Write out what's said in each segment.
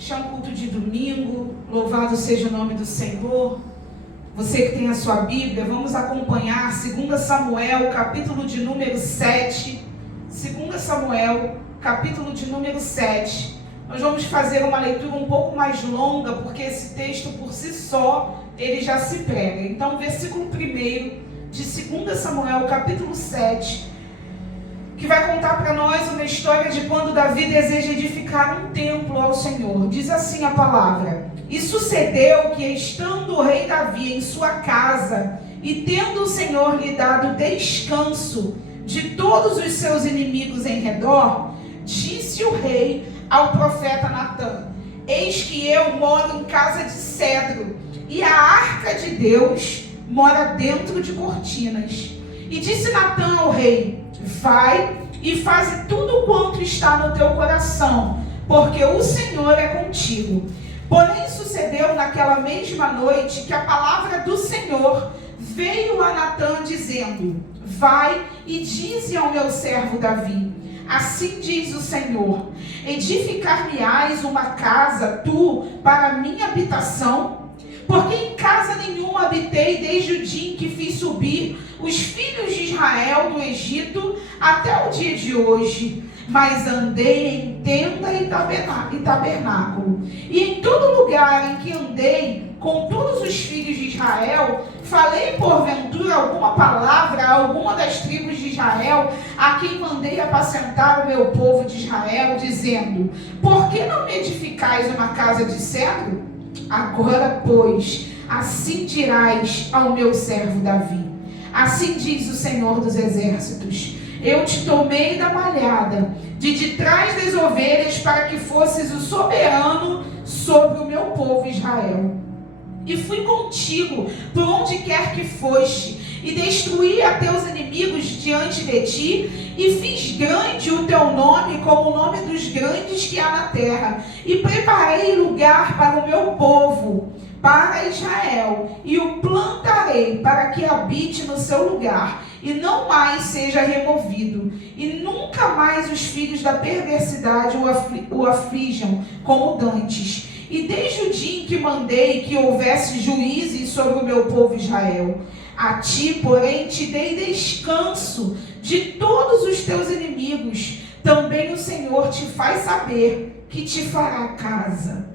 Este é um culto de domingo, louvado seja o nome do Senhor. Você que tem a sua Bíblia, vamos acompanhar 2 Samuel, capítulo de número 7. 2 Samuel, capítulo de número 7. Nós vamos fazer uma leitura um pouco mais longa, porque esse texto por si só, ele já se prega. Então, versículo 1 de 2 Samuel, capítulo 7, que vai contar para nós uma história de quando Davi deseja edificar um templo ao Senhor. Diz assim a palavra: E sucedeu que, estando o rei Davi em sua casa, e tendo o Senhor lhe dado descanso de todos os seus inimigos em redor, disse o rei ao profeta Natã: Eis que eu moro em casa de cedro, e a arca de Deus mora dentro de cortinas. E disse Natã ao rei: Vai e faze tudo quanto está no teu coração, porque o Senhor é contigo. Porém sucedeu naquela mesma noite que a palavra do Senhor veio a Natã dizendo: Vai e dize ao meu servo Davi: Assim diz o Senhor: Edificar-me-ás uma casa tu para a minha habitação? Porque em casa nenhuma habitei desde o dia em que fiz subir os filhos de Israel do Egito até o dia de hoje. Mas andei em tenda e tabernáculo. E em todo lugar em que andei com todos os filhos de Israel, falei porventura alguma palavra a alguma das tribos de Israel, a quem mandei apacentar o meu povo de Israel, dizendo: Por que não me edificais uma casa de cedro? Agora, pois, assim dirás ao meu servo Davi: Assim diz o Senhor dos Exércitos: Eu te tomei da malhada, de trás das ovelhas, para que fosses o soberano sobre o meu povo Israel. E fui contigo por onde quer que foste, e destruí a teus inimigos diante de ti, e fiz grande o teu nome como o nome dos grandes que há na terra, e preparei lugar para o meu povo, para Israel, e o plantarei para que habite no seu lugar, e não mais seja removido, e nunca mais os filhos da perversidade o aflijam como dantes. E desde o dia em que mandei que houvesse juízes sobre o meu povo Israel, a ti, porém, te dei descanso de todos os teus inimigos. Também o Senhor te faz saber que te fará casa.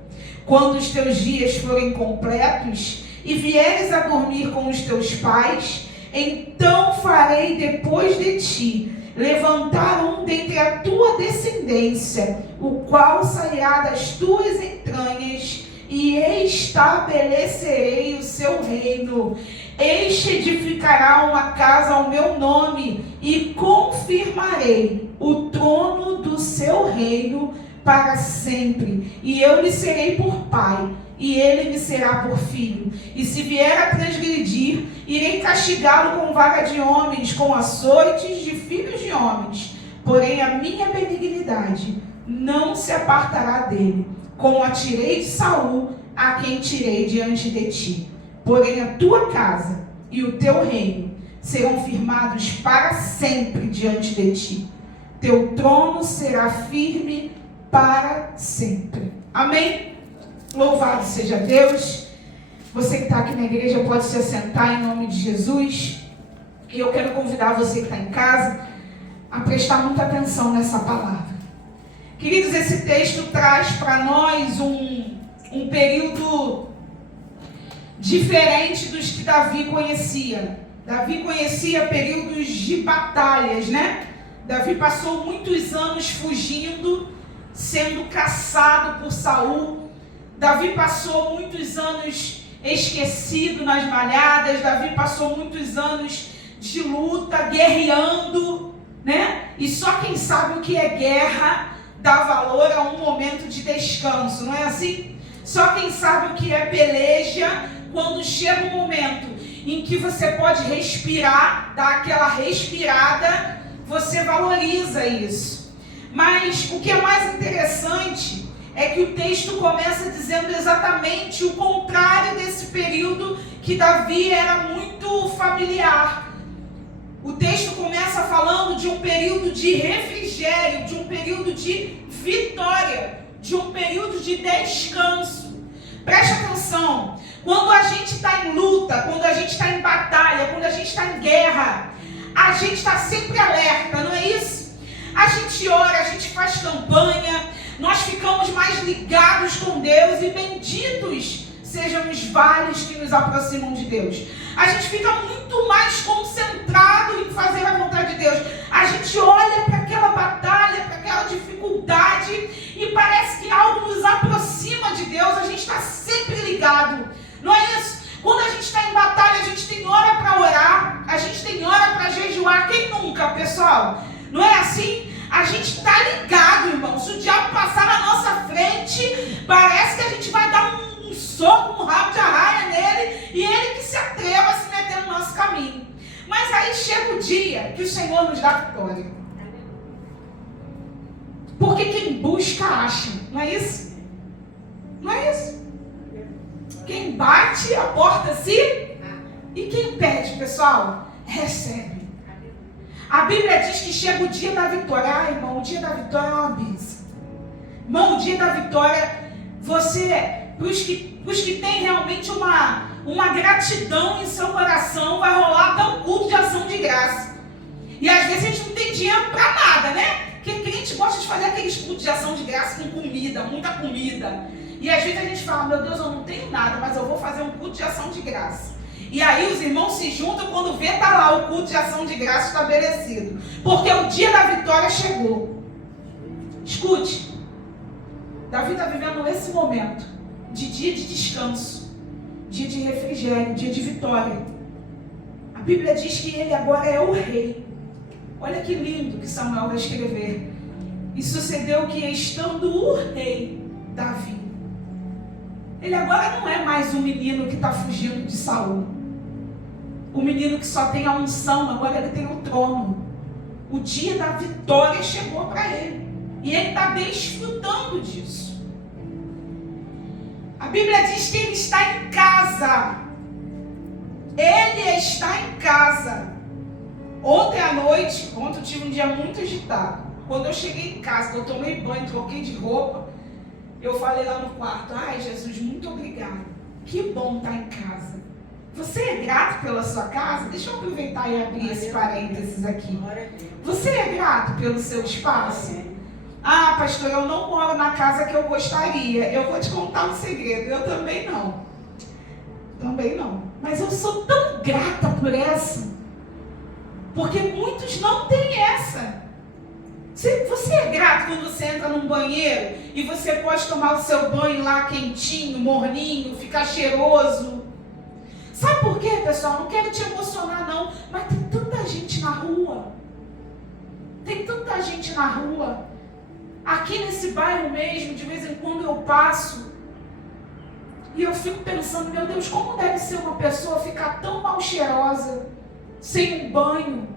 Quando os teus dias forem completos e vieres a dormir com os teus pais, então farei depois de ti levantar um dentre a tua descendência, o qual sairá das tuas entranhas, e estabelecerei o seu reino. Este edificará uma casa ao meu nome, e confirmarei o trono do seu reino para sempre. E eu lhe serei por pai, e ele me será por filho. E se vier a transgredir, irei castigá-lo com vara de homens, com açoites de filhos de homens. Porém a minha benignidade não se apartará dele, como a tirei de Saul, a quem tirei diante de ti. Porém a tua casa e o teu reino serão firmados para sempre diante de ti. Teu trono será firme para sempre. Amém? Louvado seja Deus. Você que está aqui na igreja pode se assentar em nome de Jesus. E eu quero convidar você que está em casa a prestar muita atenção nessa palavra. Queridos, esse texto traz para nós um período diferente dos que Davi conhecia. Davi conhecia períodos de batalhas, né? Davi passou muitos anos fugindo, sendo caçado por Saul. Davi passou muitos anos esquecido nas malhadas. Davi passou muitos anos de luta, guerreando, né? E só quem sabe o que é guerra dá valor a um momento de descanso, não é assim? Só quem sabe o que é peleja, quando chega um momento em que você pode respirar, dar aquela respirada, você valoriza isso. Mas o que é mais interessante é que o texto começa dizendo exatamente o contrário desse período que Davi era muito familiar. O texto começa falando de um período de refrigério, de um período de vitória, de um período de descanso. Preste atenção, quando a gente está em luta, quando a gente está em batalha, quando a gente está em guerra, a gente está sempre alerta, não é isso? A gente ora, a gente faz campanha, nós ficamos mais ligados com Deus e benditos sejam os vales que nos aproximam de Deus. A gente fica muito mais concentrado em fazer a vontade de Deus. A gente olha para aquela batalha, para aquela dificuldade e parece que algo nos aproxima de Deus. A gente está sempre ligado, não é isso? Quando a gente está em batalha, a gente tem hora para orar, a gente tem hora para jejuar. Quem nunca, pessoal? Não é assim? A gente está ligado, irmão. Se o diabo passar na nossa frente, parece que a gente vai dar um soco, um rabo de arraia nele, e ele que se atreva a se meter no nosso caminho. Mas aí chega o dia que o Senhor nos dá vitória. Porque quem busca, acha. Não é isso? Não é isso? Quem bate, a porta se... E quem pede, pessoal, recebe. A Bíblia diz que chega o dia da vitória. Ah, irmão, o dia da vitória é uma bênção. Irmão, o dia da vitória, você, para os que têm realmente uma gratidão em seu coração, vai rolar até um culto de ação de graça. E às vezes a gente não tem dinheiro para nada, né? Porque crente gosta de fazer aqueles cultos de ação de graça com comida, muita comida. E às vezes a gente fala, meu Deus, eu não tenho nada, mas eu vou fazer um culto de ação de graça. E aí os irmãos se juntam, quando vê, está lá o culto de ação de graça estabelecido. Porque o dia da vitória chegou. Escute, Davi está vivendo esse momento de dia de descanso, dia de refrigério, dia de vitória. A Bíblia diz que ele agora é o rei. Olha que lindo que Samuel vai escrever. E sucedeu que, estando o rei Davi, ele agora não é mais um menino que está fugindo de Saul. O menino que só tem a unção, agora ele tem o trono. O dia da vitória chegou para ele. E ele está desfrutando disso. A Bíblia diz que ele está em casa. Ele está em casa. Ontem à noite, ontem eu tive um dia muito agitado. Quando eu cheguei em casa, eu tomei banho, troquei de roupa, eu falei lá no quarto, ai Jesus, muito obrigado. Que bom estar em casa. Você é grato pela sua casa? Deixa eu aproveitar e abrir esse parênteses aqui. Você é grato pelo seu espaço? Ah, pastor, eu não moro na casa que eu gostaria. Eu vou te contar um segredo. Eu também não. Também não. Mas eu sou tão grata por essa. Porque muitos não têm essa. Você é grato quando você entra num banheiro e você pode tomar o seu banho lá quentinho, morninho, ficar cheiroso? Sabe por quê, pessoal? Não quero te emocionar, não. Mas tem tanta gente na rua. Tem tanta gente na rua. Aqui nesse bairro mesmo, de vez em quando eu passo. E eu fico pensando, meu Deus, como deve ser uma pessoa ficar tão mal cheirosa, sem um banho,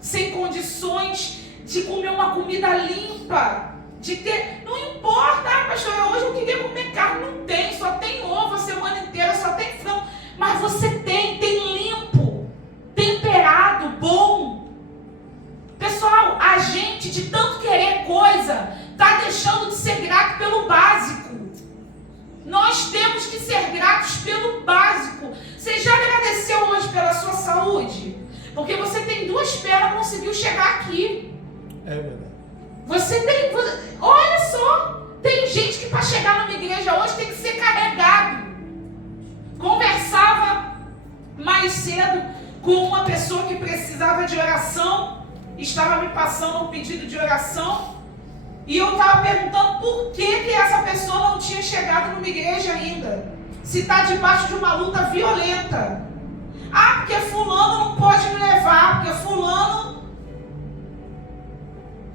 sem condições de comer uma comida limpa, de ter... Não importa, pastor, hoje eu queria comer carne, não tem, só tem ovo a semana inteira, só tem frango. Mas você tem limpo, temperado, bom. Pessoal, a gente, de tanto querer coisa, está deixando de ser grato pelo básico. Nós temos que ser gratos pelo básico. Você já agradeceu hoje pela sua saúde? Porque você tem 2 pernas e conseguiu chegar aqui. É verdade. Olha só, tem gente que para chegar numa igreja hoje tem que ser carregado. Conversava mais cedo com uma pessoa que precisava de oração, estava me passando um pedido de oração, e eu estava perguntando por que essa pessoa não tinha chegado numa igreja ainda, se está debaixo de uma luta violenta. Ah, porque fulano não pode me levar, porque fulano...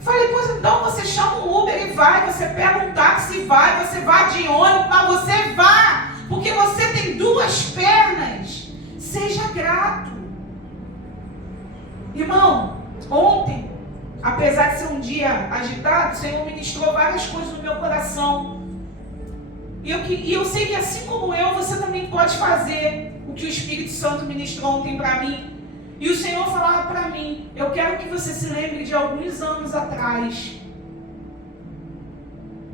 Falei, pois então você chama um Uber e vai, você pega um táxi e vai, você vai de ônibus, mas você vai, porque você tem 2 pernas. Seja grato. Irmão, ontem, apesar de ser um dia agitado, o Senhor ministrou várias coisas no meu coração. E eu sei que assim como eu, você também pode fazer o que o Espírito Santo ministrou ontem para mim. E o Senhor falava para mim, eu quero que você se lembre de alguns anos atrás.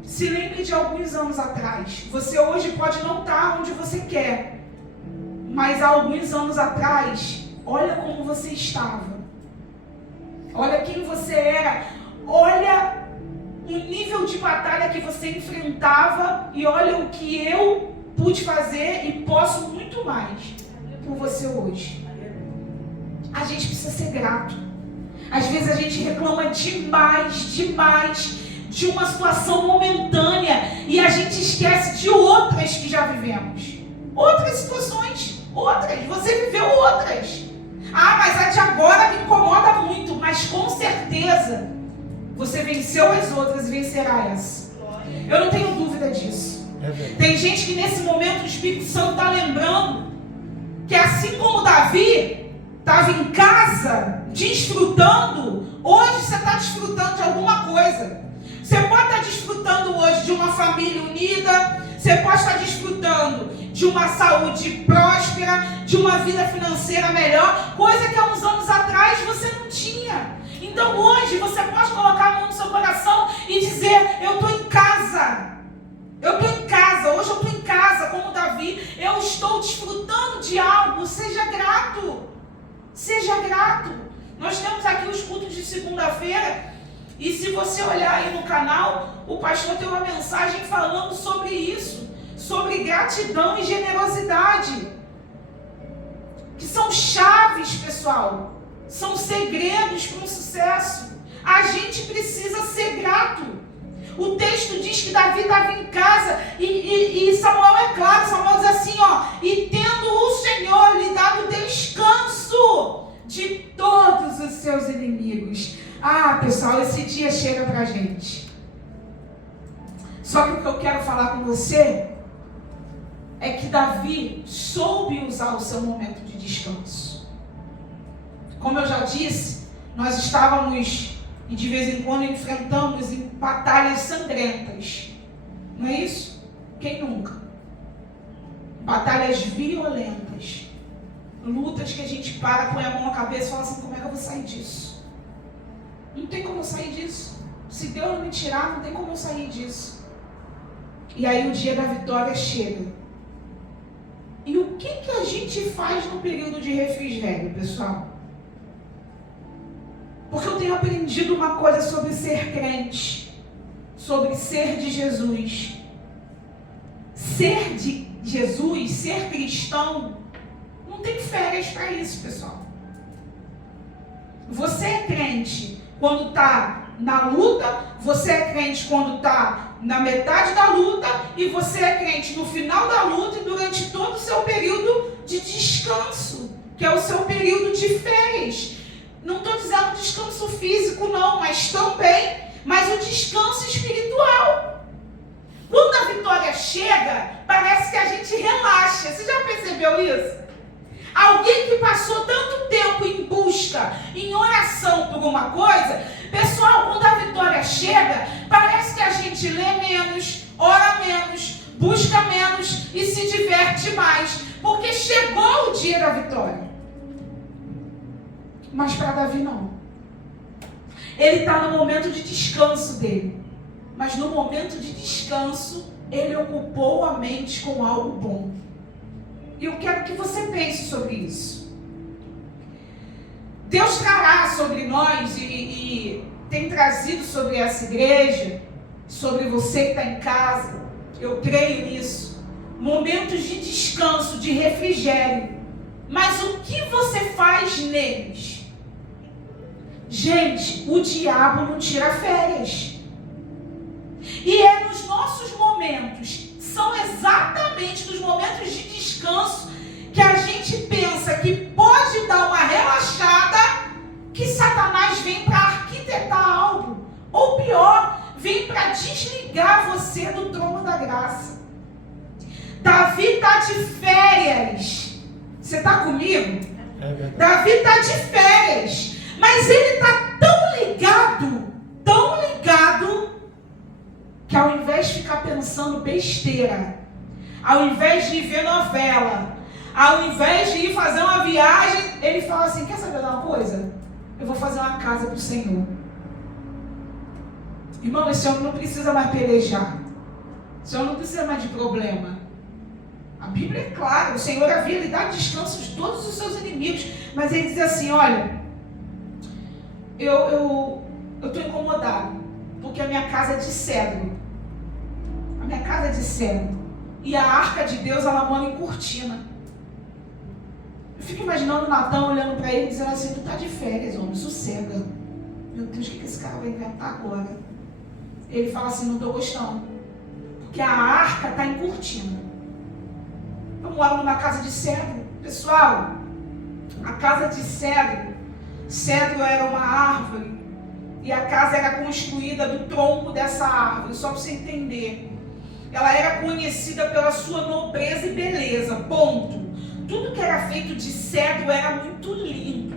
Se lembre de alguns anos atrás. Você hoje pode não estar onde você quer, mas há alguns anos atrás, olha como você estava. Olha quem você era. Olha o nível de batalha que você enfrentava e olha o que eu pude fazer e posso muito mais por você hoje. A gente precisa ser grato. Às vezes a gente reclama demais de uma situação momentânea e a gente esquece de outras que já vivemos. Outras situações, outras. Você viveu outras. Ah, mas a de agora me incomoda muito, mas com certeza você venceu as outras e vencerá essa. Eu não tenho dúvida disso. Tem gente que nesse momento o Espírito Santo está lembrando que assim como Davi estava em casa desfrutando, hoje você está desfrutando de alguma coisa. Você pode estar desfrutando hoje de uma família unida, você pode estar desfrutando de uma saúde próspera, de uma vida financeira melhor, coisa que há uns anos atrás você não tinha. Então hoje você pode colocar a mão no seu coração e dizer: eu estou em casa. Eu estou em casa, hoje eu estou em casa, como Davi, eu estou desfrutando de algo. Seja grato, seja grato. Nós temos aqui os cultos de segunda-feira, e se você olhar aí no canal, o pastor tem uma mensagem falando sobre isso, sobre gratidão e generosidade, que são chaves, pessoal, são segredos para um sucesso. A gente precisa ser grato. O texto diz que Davi estava em casa e Samuel é claro, Samuel diz assim, e tendo o Senhor lhe dado descanso de todos os seus inimigos. Ah, pessoal, esse dia chega pra gente. Só que o que eu quero falar com você é que Davi soube usar o seu momento de descanso. Como eu já disse, nós estávamos e de vez em quando enfrentamos em batalhas sangrentas. Não é isso? Quem nunca? Batalhas violentas. Lutas que a gente para, põe a mão na cabeça e fala assim: como é que eu vou sair disso? Não tem como eu sair disso. Se Deus não me tirar, não tem como eu sair disso. E aí o dia da vitória chega. E o que a gente faz no período de refrigério, pessoal? Porque eu tenho aprendido uma coisa sobre ser crente, sobre ser de Jesus. Ser de Jesus, ser cristão, não tem férias para isso, pessoal. Você é crente quando está na luta, você é crente quando está na metade da luta, e você é crente no final da luta e durante todo o seu período de descanso, que é o seu período de férias. Não estou dizendo descanso físico não, mas também, mas o descanso espiritual. Quando a vitória chega, parece que a gente relaxa. Você já percebeu isso? Alguém que passou tanto tempo em busca, em oração por uma coisa, pessoal, quando a vitória chega, parece que a gente lê menos, ora menos, busca menos e se diverte mais, porque chegou o dia da vitória. Mas para Davi não. Ele está no momento de descanso dele. Mas no momento de descanso, ele ocupou a mente com algo bom. E eu quero que você pense sobre isso. Deus trará sobre nós e tem trazido sobre essa igreja, sobre você que está em casa, eu creio nisso, momentos de descanso, de refrigério. Mas o que você faz neles? Gente, o diabo não tira férias. E é nos nossos momentos, são exatamente nos momentos de descanso, que a gente pensa que pode dar uma relaxada, que Satanás vem para arquitetar algo. Ou pior, vem para desligar você do trono da graça. Davi está de férias. Você está comigo? Davi está de férias. Mas ele está tão ligado, que ao invés de ficar pensando besteira, ao invés de ver novela, ao invés de ir fazer uma viagem, ele fala assim: quer saber de uma coisa? Eu vou fazer uma casa para o Senhor. Irmão, esse homem não precisa mais pelejar. Esse homem não precisa mais de problema. A Bíblia é clara, o Senhor havia lhe dado descanso de todos os seus inimigos. Mas ele diz assim, olha, eu estou incomodado, porque a minha casa é de cedro. A minha casa é de cedro. E a arca de Deus, ela mora em cortina. Eu fico imaginando o Natan olhando para ele e dizendo assim, tu tá de férias, homem, sossega. Meu Deus, o que esse cara vai inventar agora? Ele fala assim, não estou gostando. Porque a arca está em cortina. Eu moro numa casa de cedro. Pessoal, a casa de cedro, cedro era uma árvore. E a casa era construída do tronco dessa árvore, só para você entender. Ela era conhecida pela sua nobreza e beleza, ponto. Tudo que era feito de cedro era muito lindo,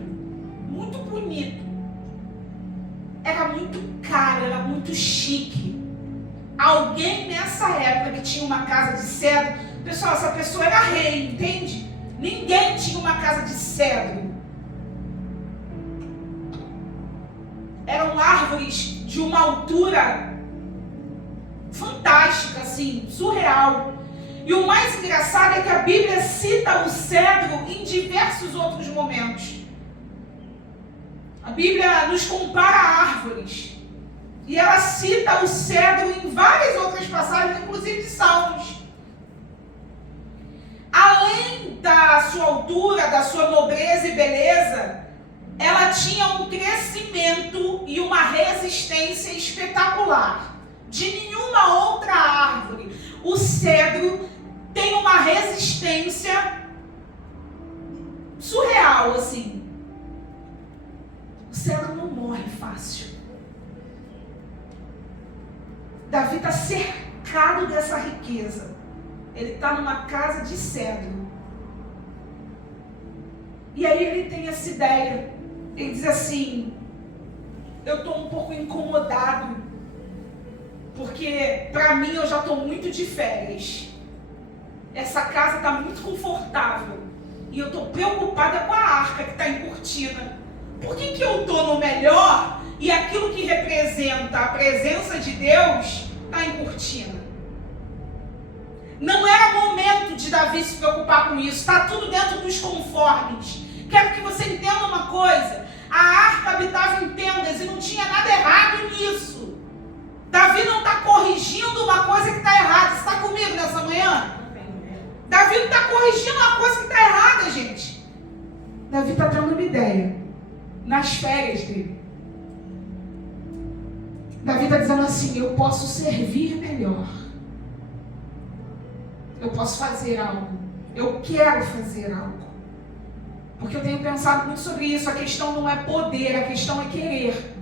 muito bonito. Era muito caro, era muito chique. Alguém nessa época que tinha uma casa de cedro, pessoal, essa pessoa era rei, entende? Ninguém tinha uma casa de cedro. Eram árvores de uma altura fantástica, assim, surreal. E o mais engraçado é que a Bíblia cita o cedro em diversos outros momentos. A Bíblia nos compara a árvores. E ela cita o cedro em várias outras passagens, inclusive de Salmos. Além da sua altura, da sua nobreza e beleza, ela tinha um crescimento e uma resistência espetacular. De nenhuma outra árvore. O cedro tem uma resistência surreal, assim. O cedro não morre fácil. Davi está cercado dessa riqueza. Ele está numa casa de cedro. E aí ele tem essa ideia. Ele diz assim, eu estou um pouco incomodado, porque para mim eu já estou muito de férias. Essa casa está muito confortável. E eu estou preocupada com a arca que está em cortina. Por que eu estou no melhor e aquilo que representa a presença de Deus está em cortina? Não era momento de Davi se preocupar com isso. Está tudo dentro dos conformes. Quero que você entenda uma coisa. A arca habitava em tendas e não tinha nada errado nisso. Davi não está corrigindo uma coisa que está errada. Você está comigo nessa manhã? Davi não está corrigindo uma coisa que está errada, gente. Davi está tendo uma ideia. Nas férias dele. Davi está dizendo assim, eu posso servir melhor. Eu posso fazer algo. Eu quero fazer algo. Porque eu tenho pensado muito sobre isso. A questão não é poder, a questão é querer.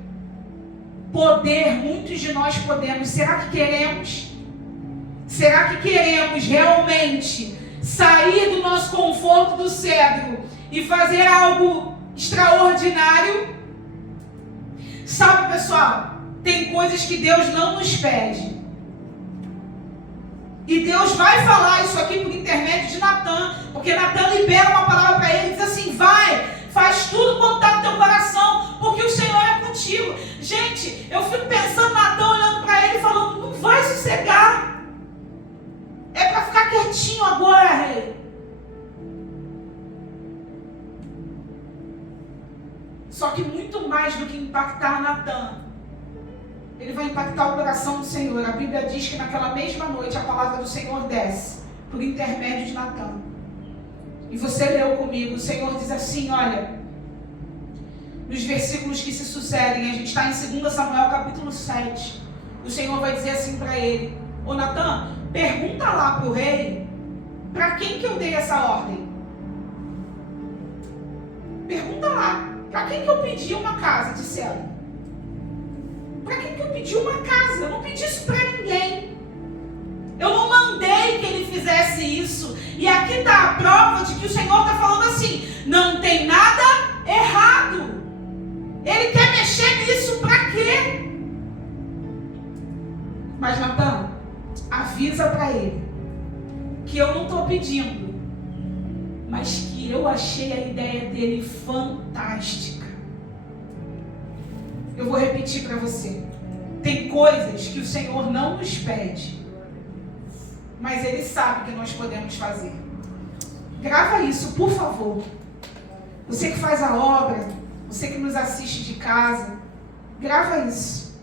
Poder, muitos de nós podemos. Será que queremos? Será que queremos realmente sair do nosso conforto do cedro e fazer algo extraordinário? Sabe, pessoal, tem coisas que Deus não nos pede. E Deus vai falar isso aqui por intermédio de Natan, porque Natan libera uma palavra para ele e diz assim, vai, faz tudo quanto está no teu coração, porque o Senhor é contigo. Gente, eu fico pensando, Natan olhando para ele e falando, não vai sossegar. É para ficar quietinho agora, rei. Só que muito mais do que impactar Natan, ele vai impactar o coração do Senhor. A Bíblia diz que naquela mesma noite a palavra do Senhor desce por intermédio de Natan. E você leu comigo, o Senhor diz assim, olha, nos versículos que se sucedem, a gente está em 2 Samuel capítulo 7. O Senhor vai dizer assim para ele, ô Natan, pergunta lá para o rei, para quem que eu dei essa ordem? Pergunta lá, para quem que eu pedi uma casa de cedro? Para quem que eu pedi uma casa? Eu não pedi isso para ninguém. Eu não mandei que ele fizesse isso. E aqui está a prova de que o Senhor está falando assim, não tem nada errado. Ele quer mexer nisso para quê? Mas Natan, avisa para ele que eu não estou pedindo, mas que eu achei a ideia dele fantástica. Eu vou repetir para você. Tem coisas que o Senhor não nos pede, mas Ele sabe que nós podemos fazer. Grava isso, por favor. Você que faz a obra, você que nos assiste de casa, grava isso.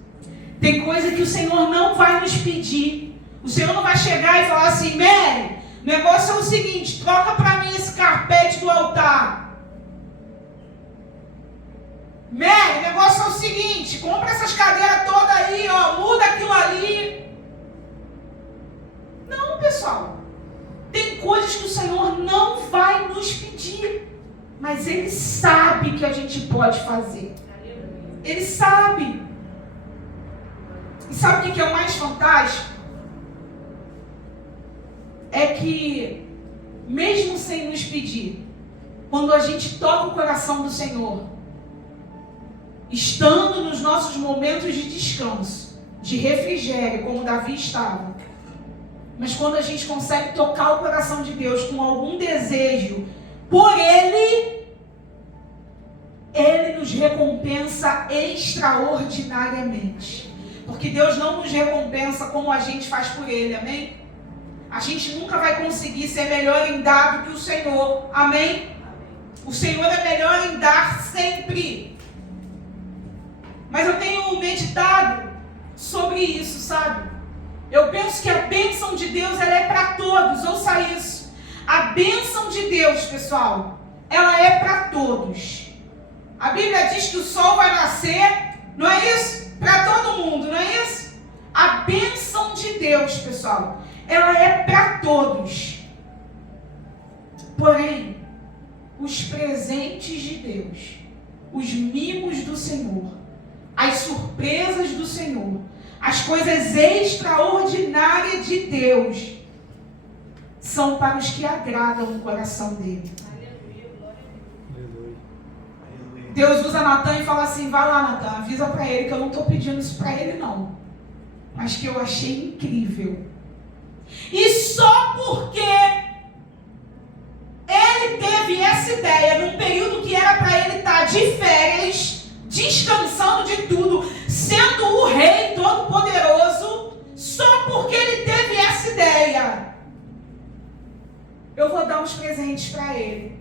Tem coisa que o Senhor não vai nos pedir. O Senhor não vai chegar e falar assim: Mary, o negócio é o seguinte, troca para mim esse carpete do altar. Mary, o negócio é o seguinte, compra essas cadeiras todas aí, ó, muda aquilo ali. Não, pessoal. Tem coisas que o Senhor não vai nos pedir, mas Ele sabe que a gente pode fazer. Ele sabe. E sabe o que é o mais fantástico? É que, mesmo sem nos pedir, quando a gente toca o coração do Senhor, estando nos nossos momentos de descanso, de refrigério, como Davi estava, mas quando a gente consegue tocar o coração de Deus com algum desejo por Ele, Ele nos recompensa extraordinariamente. Porque Deus não nos recompensa como a gente faz por Ele, amém? A gente nunca vai conseguir ser melhor em dar do que o Senhor, amém? O Senhor é melhor em dar sempre. Mas eu tenho meditado sobre isso, sabe? Eu penso que a bênção de Deus, ela é para todos, ouça isso. A bênção de Deus, pessoal, ela é para todos. A Bíblia diz que o sol vai nascer, não é isso? Para todo mundo, não é isso? A bênção de Deus, pessoal, ela é para todos. Porém, os presentes de Deus, os mimos do Senhor, as surpresas do Senhor, as coisas extraordinárias de Deus, são para os que agradam o coração dele. Deus usa Natan e fala assim: vai lá, Natan, avisa para ele que eu não estou pedindo isso para ele não, mas que eu achei incrível. E só porque ele teve essa ideia num período que era para ele estar de férias, descansando de tudo, sendo o rei todo-poderoso, só porque ele teve essa ideia, eu vou dar uns presentes para ele.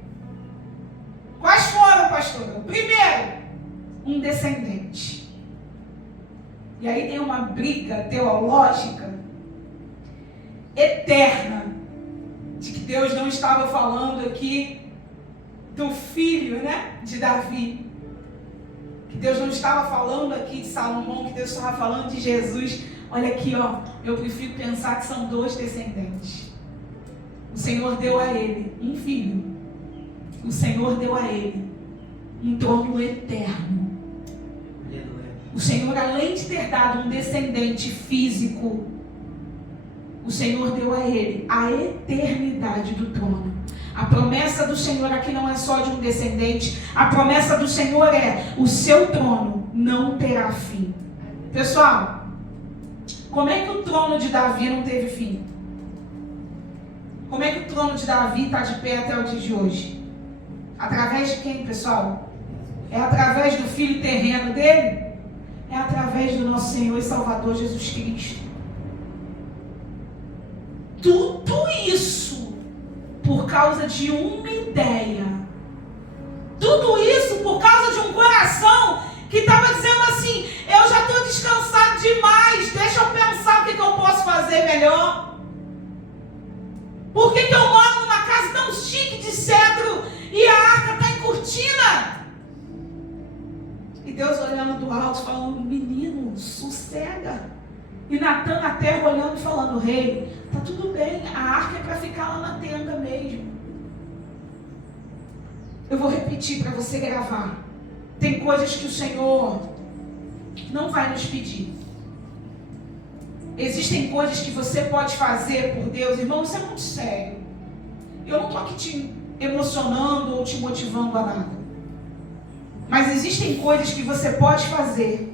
Quais foram, pastor? O primeiro, um descendente. E aí tem uma briga teológica eterna de que Deus não estava falando aqui do filho, né, de Davi. Que Deus não estava falando aqui de Salomão, que Deus estava falando de Jesus. Olha aqui, ó, eu prefiro pensar que são 2 descendentes. O Senhor deu a ele um filho. O Senhor deu a ele um trono eterno. O Senhor, além de ter dado um descendente físico, o Senhor deu a ele a eternidade do trono. A promessa do Senhor aqui não é só de um descendente. A promessa do Senhor é: o seu trono não terá fim. Pessoal, como é que o trono de Davi não teve fim? Como é que o trono de Davi está de pé até o dia de hoje? Através de quem, pessoal? É através do filho terreno dele? É através do nosso Senhor e Salvador Jesus Cristo. Tudo isso por causa de uma ideia. Tudo isso por causa de um coração que estava dizendo assim: eu já estou descansado demais, deixa eu pensar o que eu posso fazer melhor. Por que eu moro numa casa tão chique de cedro e a arca está em cortina? E Deus olhando do alto, falando: menino, sossega. E Natan na terra olhando e falando: rei, tá tudo bem, a arca é para ficar lá na tenda mesmo. Eu vou repetir para você gravar. Tem coisas que o Senhor não vai nos pedir. Existem coisas que você pode fazer por Deus. Irmão, isso é muito sério. Eu não estou aqui te emocionando ou te motivando a nada. Mas existem coisas que você pode fazer.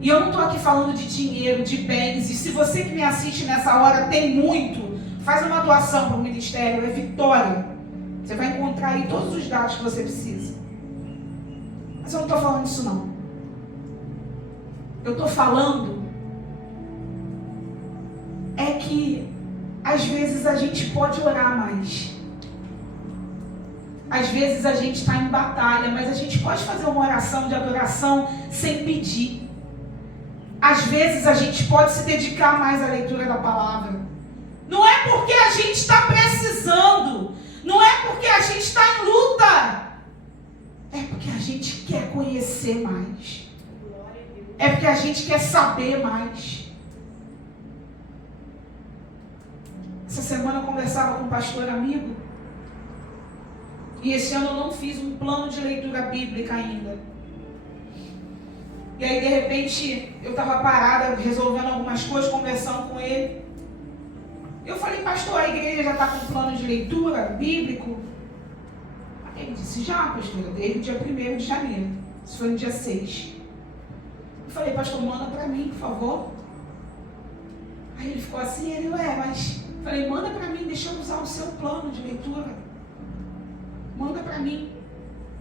E eu não estou aqui falando de dinheiro, de bens. E se você que me assiste nessa hora tem muito, faz uma doação para o ministério, é Vitória. Você vai encontrar aí todos os dados que você precisa. Mas eu não estou falando disso não. Eu estou falando que às vezes a gente pode orar mais. Às vezes a gente está em batalha, mas a gente pode fazer uma oração de adoração sem pedir. Às vezes a gente pode se dedicar mais à leitura da palavra. Não é porque a gente está precisando, não é porque a gente está em luta, é porque a gente quer conhecer mais, é porque a gente quer saber mais. Essa semana eu conversava com um pastor amigo, e esse ano eu não fiz um plano de leitura bíblica ainda. E aí, de repente, eu estava parada, resolvendo algumas coisas, conversando com ele. Eu falei, pastor, a igreja já está com plano de leitura bíblico? Ele disse, já, pastora, desde o dia 1º de janeiro. Isso foi no dia 6. Eu falei, pastor, manda para mim, por favor. Aí ele ficou assim, mas... Eu falei, manda para mim, deixa eu usar o seu plano de leitura. Manda para mim.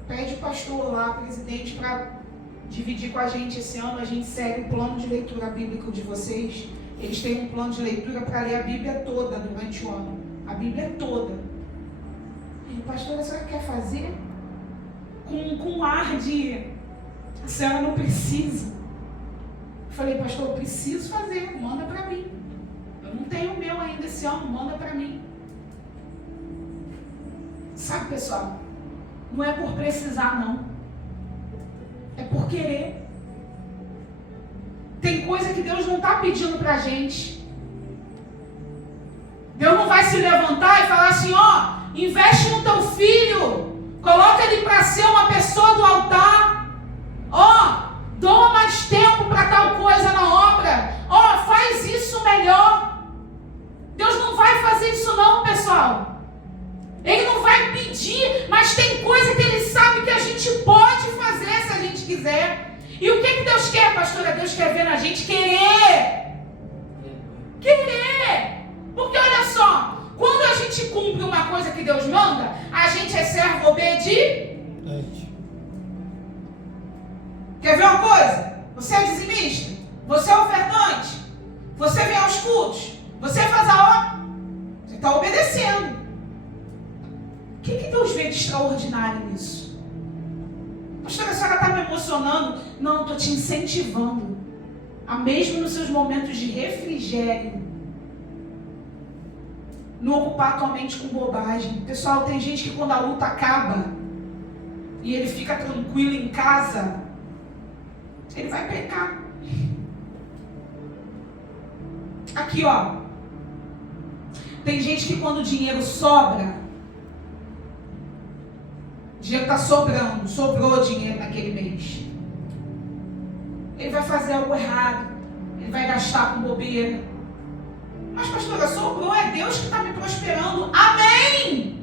Pede o pastor lá, presidente, para dividir com a gente esse ano. A gente segue o plano de leitura bíblico de vocês. Eles têm um plano de leitura para ler a Bíblia toda durante o ano. A Bíblia toda. E pastor, a senhora quer fazer? Com ar de... A senhora não precisa. Eu falei, pastor, eu preciso fazer. Manda para mim. Eu não tenho o meu ainda esse ano. Manda para mim. Sabe, pessoal? Não é por precisar, não. É por querer. Tem coisa que Deus não está pedindo para a gente. Deus não vai se levantar e falar assim, investe no teu filho, coloca ele para ser uma pessoa do altar, doa mais tempo para tal coisa na obra, faz isso melhor. Deus não vai fazer isso não, pessoal. Ele não vai pedir, mas tem coisa que Ele sabe que a gente pode fazer se a gente quiser. E o que Deus quer, pastora? Deus quer ver na gente querer. Querer. Porque olha só, quando a gente cumpre uma coisa que Deus manda, a gente é servo obediente. Quer ver uma coisa? Você é dizimista, você é ofertante, você vem aos cultos, você faz a obra, você está obedecendo. O que Deus vê de extraordinário nisso? Pastora, a senhora está me emocionando. Não, estou te incentivando a mesmo nos seus momentos de refrigério não ocupar tua mente com bobagem. Pessoal, tem gente que quando a luta acaba e ele fica tranquilo em casa, ele vai pecar. Aqui, tem gente que quando o dinheiro sobra, o dinheiro está sobrando, sobrou dinheiro naquele mês, ele vai fazer algo errado, ele vai gastar com bobeira. Mas pastora, sobrou, é Deus que está me prosperando, amém!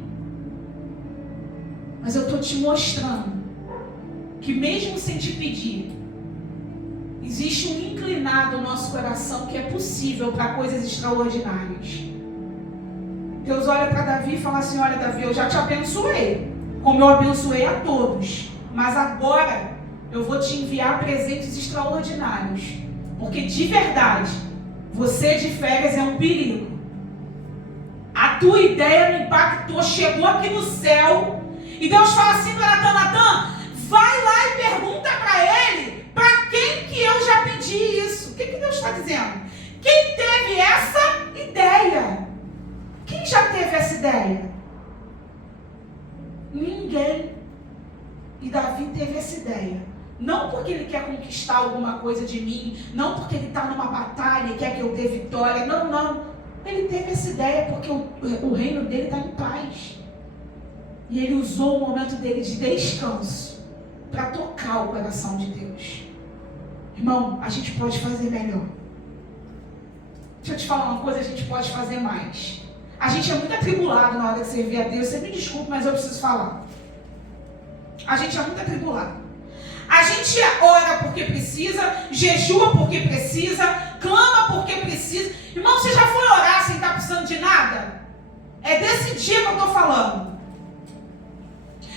Mas eu estou te mostrando que mesmo sem te pedir, existe um inclinado no nosso coração que é possível para coisas extraordinárias. Deus olha para Davi e fala assim, olha Davi, eu já te abençoei, como eu abençoei a todos, mas agora eu vou te enviar presentes extraordinários, porque de verdade, você de férias é um perigo. A tua ideia me impactou, chegou aqui no céu, e Deus fala assim para Natan, vai lá e pergunta para ele, para quem que eu já pedi isso. O que Deus está dizendo? Quem teve essa ideia? Quem já teve essa ideia? Ninguém. E Davi teve essa ideia. Não porque ele quer conquistar alguma coisa de mim, não porque ele está numa batalha e quer que eu dê vitória, não. Ele teve essa ideia porque o reino dele está em paz. E ele usou o momento dele de descanso para tocar o coração de Deus. Irmão, a gente pode fazer melhor. Deixa eu te falar uma coisa, a gente pode fazer mais. A gente é muito atribulado na hora de servir a Deus. Você me desculpe, mas eu preciso falar. A gente é muito atribulado. A gente ora porque precisa, jejua porque precisa, clama porque precisa. Irmão, você já foi orar sem estar precisando de nada? É desse dia que eu estou falando.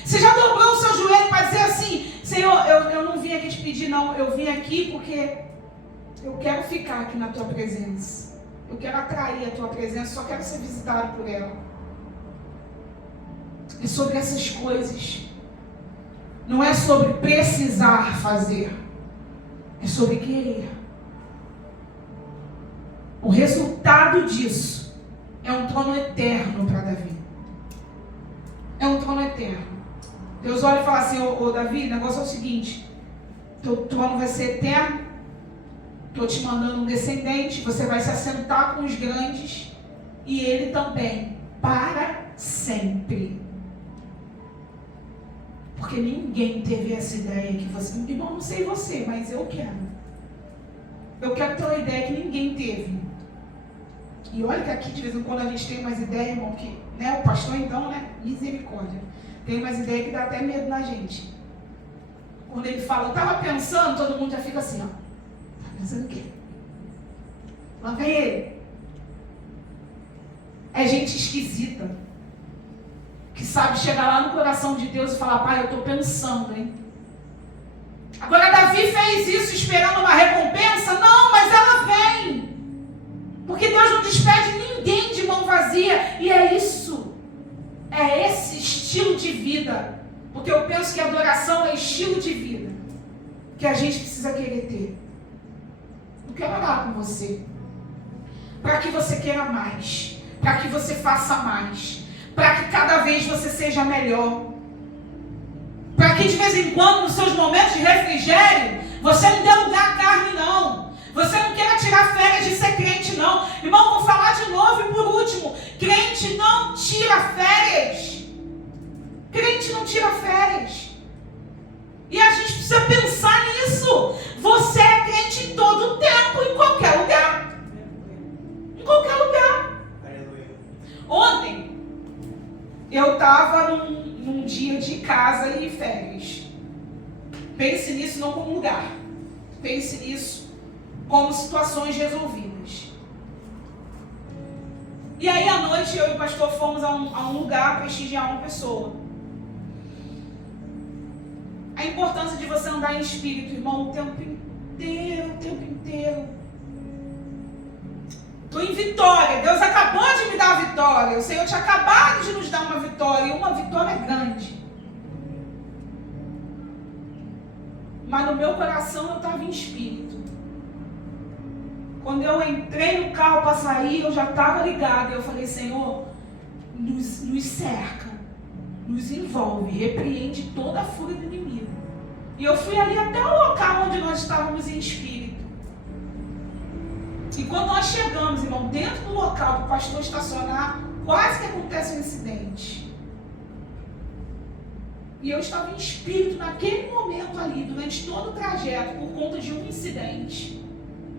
Você já dobrou o seu joelho para dizer assim, Senhor, eu não vim aqui te pedir não, eu vim aqui porque eu quero ficar aqui na tua presença. Eu quero atrair a tua presença, só quero ser visitado por ela. É sobre essas coisas. Não é sobre precisar fazer. É sobre querer. O resultado disso é um trono eterno para Davi. É um trono eterno. Deus olha e fala assim, ô Davi, o negócio é o seguinte, teu trono vai ser eterno, estou te mandando um descendente, você vai se assentar com os grandes, e ele também, para sempre. Porque ninguém teve essa ideia que você... Irmão, não sei você, mas eu quero. Eu quero ter uma ideia que ninguém teve. E olha que aqui de vez em quando a gente tem umas ideias, irmão, que... Né, o pastor então, né? Misericórdia. Tem umas ideias que dá até medo na gente. Quando ele fala, eu estava pensando, todo mundo já fica assim, ó. Tá pensando o quê? Lá vem ele. É gente esquisita. Que sabe chegar lá no coração de Deus e falar, pai, eu estou pensando, hein? Agora Davi fez isso esperando uma recompensa? Não, mas ela vem. Porque Deus não despede ninguém de mão vazia. E é isso. É esse estilo de vida. Porque eu penso que a adoração é estilo de vida. Que a gente precisa querer ter. Eu quero orar com você. Para que você queira mais. Para que você faça mais. Para que cada vez você seja melhor. Para que de vez em quando, nos seus momentos de refrigério, você não dê lugar à carne, não. Você não queira tirar férias de ser crente, não. Irmão, vou falar de novo e por último. Crente não tira férias. Crente não tira férias. E a gente precisa pensar nisso. Você é crente em todo o tempo, em qualquer lugar. Em qualquer lugar. Ontem, eu estava num dia de casa e férias. Pense nisso não como lugar. Pense nisso como situações resolvidas. E aí à noite eu e o pastor fomos a um lugar prestigiar uma pessoa. A importância de você andar em espírito, irmão, o tempo inteiro. Estou em vitória. Deus acabou de me dar a vitória. O Senhor tinha acabado de nos dar uma vitória. E uma vitória grande. Mas no meu coração eu estava em espírito. Quando eu entrei no carro para sair, eu já estava ligada. Eu falei, Senhor, nos cerca. Nos envolve. Repreende toda a fúria do inimigo. E eu fui ali até o local onde nós estávamos em espírito. E quando nós chegamos, irmão, dentro do local para o pastor estacionar, quase que acontece um incidente. E eu estava em espírito naquele momento ali, durante todo o trajeto, por conta de um incidente.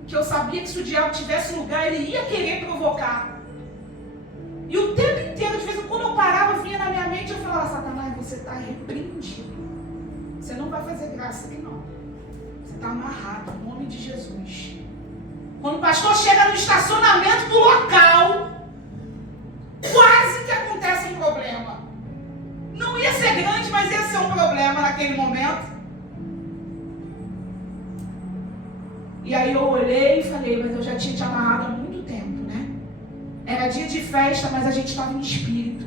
Que eu sabia que se o diabo tivesse lugar, ele ia querer provocar. E o tempo inteiro, de vez em quando eu parava, vinha na minha mente, eu falava, Satanás, você está repreendido. Você não vai fazer graça aqui não. Você está amarrado, em nome de Jesus. Quando o pastor chega no estacionamento do local, quase que acontece um problema. Não ia ser grande, mas ia ser um problema naquele momento. E aí eu olhei e falei, mas eu já tinha te amarrado há muito tempo, né? Era dia de festa, mas a gente estava em espírito.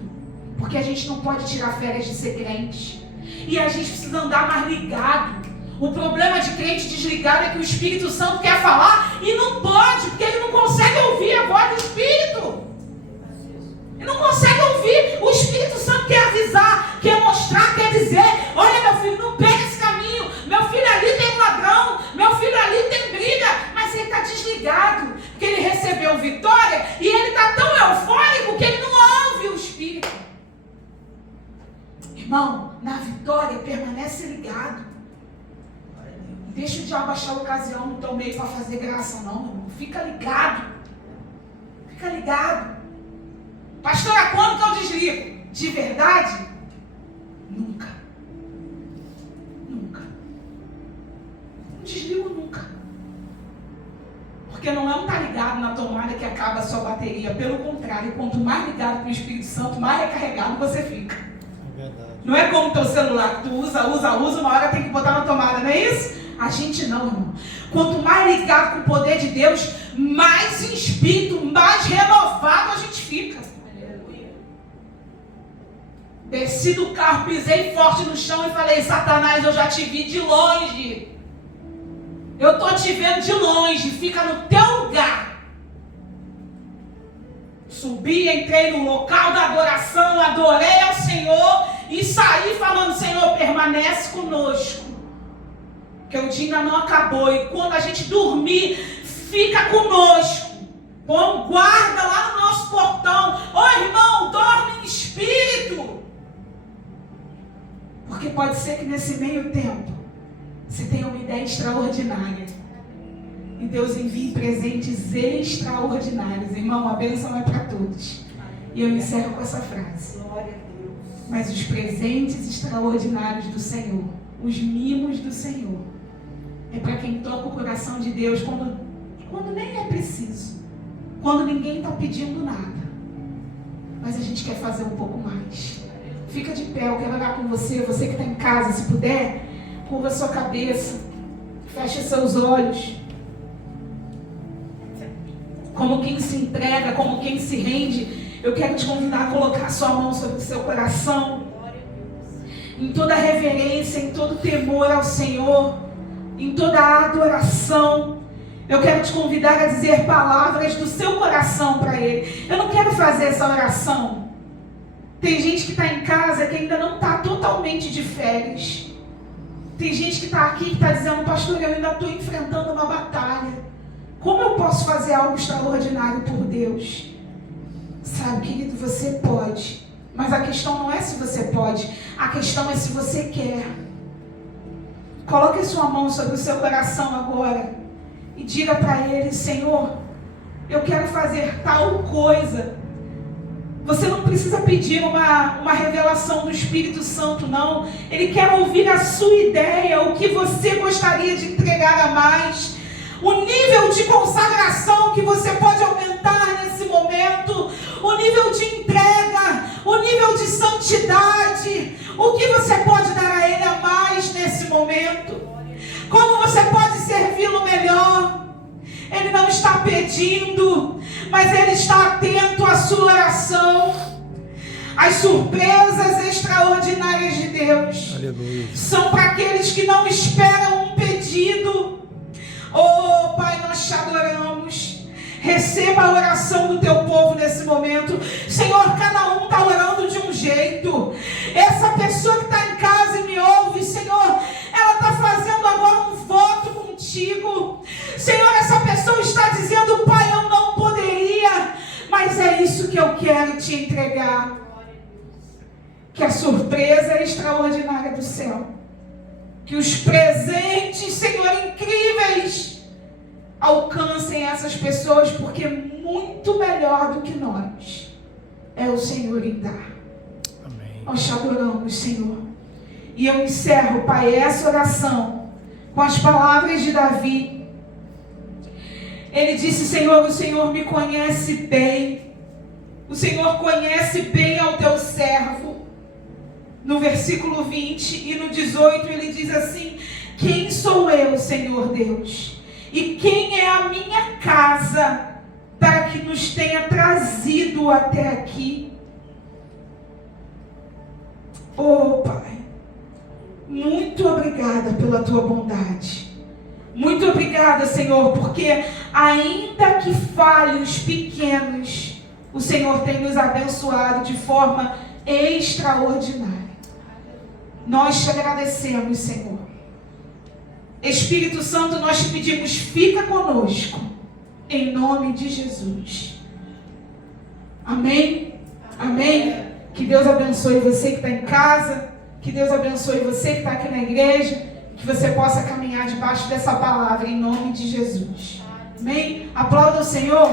Porque a gente não pode tirar férias de ser crente. E a gente precisa andar mais ligado. O problema de crente desligado é que o Espírito Santo quer falar e não pode, porque ele não consegue ouvir a voz do Espírito. Ele não consegue ouvir. O Espírito Santo quer avisar, quer mostrar, quer dizer, olha meu filho, não pega esse caminho. Meu filho ali tem um ladrão, meu filho ali tem briga. Mas ele está desligado, porque ele recebeu vitória e ele está tão eufórico que ele não ouve o Espírito. Irmão, na vitória permanece ligado. Deixa o diabo achar a ocasião no teu meio para fazer graça, não, irmão. Fica ligado. Fica ligado. Pastora, quando que eu desligo? De verdade? Nunca. Nunca. Não desligo nunca. Porque não é um estar ligado na tomada que acaba a sua bateria. Pelo contrário, quanto mais ligado com o Espírito Santo, mais recarregado você fica. É verdade. Não é como o teu celular que tu usa, uma hora tem que botar na tomada, não é isso? A gente não, irmão. Quanto mais ligado com o poder de Deus, mais em espírito, mais renovado a gente fica. Desci do carro, pisei forte no chão e falei: Satanás, eu já te vi de longe. Eu estou te vendo de longe, fica no teu lugar. Subi, entrei no local da adoração, adorei ao Senhor e saí falando: Senhor, permanece conosco, que o dia ainda não acabou, e quando a gente dormir, fica conosco. Põe guarda lá no nosso portão. Ô irmão, dorme em espírito. Porque pode ser que nesse meio tempo você tenha uma ideia extraordinária e Deus envie presentes extraordinários. Irmão, a bênção é para todos. E eu encerro com essa frase: mas os presentes extraordinários do Senhor, os mimos do Senhor, é para quem toca o coração de Deus quando nem é preciso, quando ninguém está pedindo nada, mas a gente quer fazer um pouco mais. Fica de pé, eu quero orar com você. Você que está em casa, se puder, curva sua cabeça, feche seus olhos, como quem se entrega, como quem se rende. Eu quero te convidar a colocar sua mão sobre o seu coração, em toda reverência, em todo temor ao Senhor, em toda adoração. Eu quero te convidar a dizer palavras do seu coração para Ele. Eu não quero fazer essa oração. Tem gente que está em casa que ainda não está totalmente de férias. Tem gente que está aqui que está dizendo: pastor, eu ainda estou enfrentando uma batalha. Como eu posso fazer algo extraordinário por Deus? Sabe, querido, você pode. Mas a questão não é se você pode. A questão é se você quer. Coloque sua mão sobre o seu coração agora e diga para Ele: Senhor, eu quero fazer tal coisa. Você não precisa pedir uma revelação do Espírito Santo, não. Ele quer ouvir a sua ideia, o que você gostaria de entregar a mais. O nível de consagração que você pode aumentar nesse momento. O nível de entrega, o nível de santidade. O que você pode dar a Ele a mais nesse momento. Como você pode servi-lo melhor. Ele não está pedindo, mas Ele está atento à sua oração. As surpresas extraordinárias de Deus, aleluia, são para aqueles que não esperam um pedido. Oh Pai, nós te adoramos. Receba a oração do teu povo nesse momento. Senhor, cada um está orando de um jeito. Essa pessoa que está em casa e me ouve, Senhor, ela está fazendo agora um voto contigo. Senhor, essa pessoa está dizendo: Pai, eu não poderia, mas é isso que eu quero te entregar. Que a surpresa extraordinária do céu, que os presentes, Senhor, incríveis, alcancem essas pessoas, porque muito melhor do que nós é o Senhor em dar. Amém. Nós te adoramos, Senhor. E eu encerro, Pai, essa oração com as palavras de Davi. Ele disse: Senhor, o Senhor me conhece bem. O Senhor conhece bem ao teu servo. No versículo 20 e no 18 ele diz assim: quem sou eu, Senhor Deus? E quem é a minha casa para que nos tenha trazido até aqui? Oh Pai, muito obrigada pela tua bondade. Muito obrigada, Senhor, porque ainda que falhos pequenos, o Senhor tem nos abençoado de forma extraordinária. Nós te agradecemos, Senhor. Espírito Santo, nós te pedimos: fica conosco, em nome de Jesus. Amém? Amém? Que Deus abençoe você que está em casa, que Deus abençoe você que está aqui na igreja, que você possa caminhar debaixo dessa palavra, em nome de Jesus. Amém? Aplauda o Senhor.